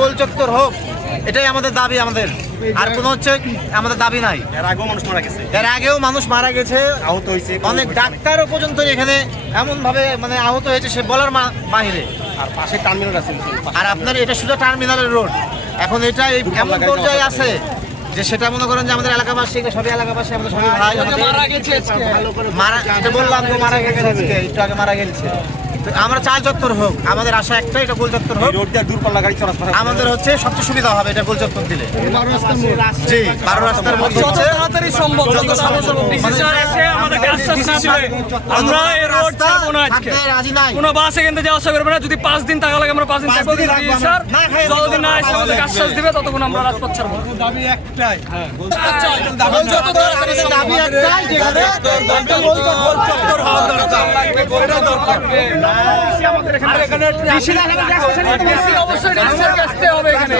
গোল চত্বর হোক, এটাই আমাদের দাবি। আমাদের আর কোনো হচ্ছে আমাদের দাবি নাই। এর আগেও মানুষ মারা গেছে, আহত হয়েছে, অনেক ডাক্তারও পর্যন্ত এখানে এমন ভাবে মানে আহত হয়েছে সে বলার বাহিরে। আর পাশে টার্মিনাল আছে। আর আপনার এটা শুধু টার্মিনালের রোড, এখন এটা এমন পর্যায়ে আছে যে সেটা মনে করেন যে আমাদের এলাকাবাসী, সবই এলাকাবাসী, আমাদের সবই ভাই মারা, এটা বললাম তো মারা গেছে আজকে, একটু আগে মারা গেছে। তো আমরা চার চত্বর হোক, আমাদের আশা একটাই, এটা গোল চত্বর হোক। রোড দিয়ে দূরপাল্লা গাড়ি চলাচল আমাদের হচ্ছে সবচেয়ে সুবিধা হবে এটা গোল চত্বর দিলে। জি, 12 রাস্তার মধ্যে যত তাড়াতাড়ি সম্ভব, যত সহজ সম্ভব ডিসিশন এসে আমাদেরকে আশ্বাস না দিলে আমরা এই রোড ছাড়বো না আজকে। রাজি নাই, কোনো বাস এখান থেকে যাওয়া আসা করবে না। যদি 5 দিন টাকা লাগে আমরা 5 দিন থাকবো। স্যার যতদিন না এসে আমাদেরকে আশ্বাস দিবে ততক্ষণ আমরা রাজপথ ছাড়বো। দাবি একটাই, গোল চত্বর আমাদের দাবি একটাই, যেখানে গোল চত্বর হওয়া দরকার। অবশ্যই আসতে হবে এখানে।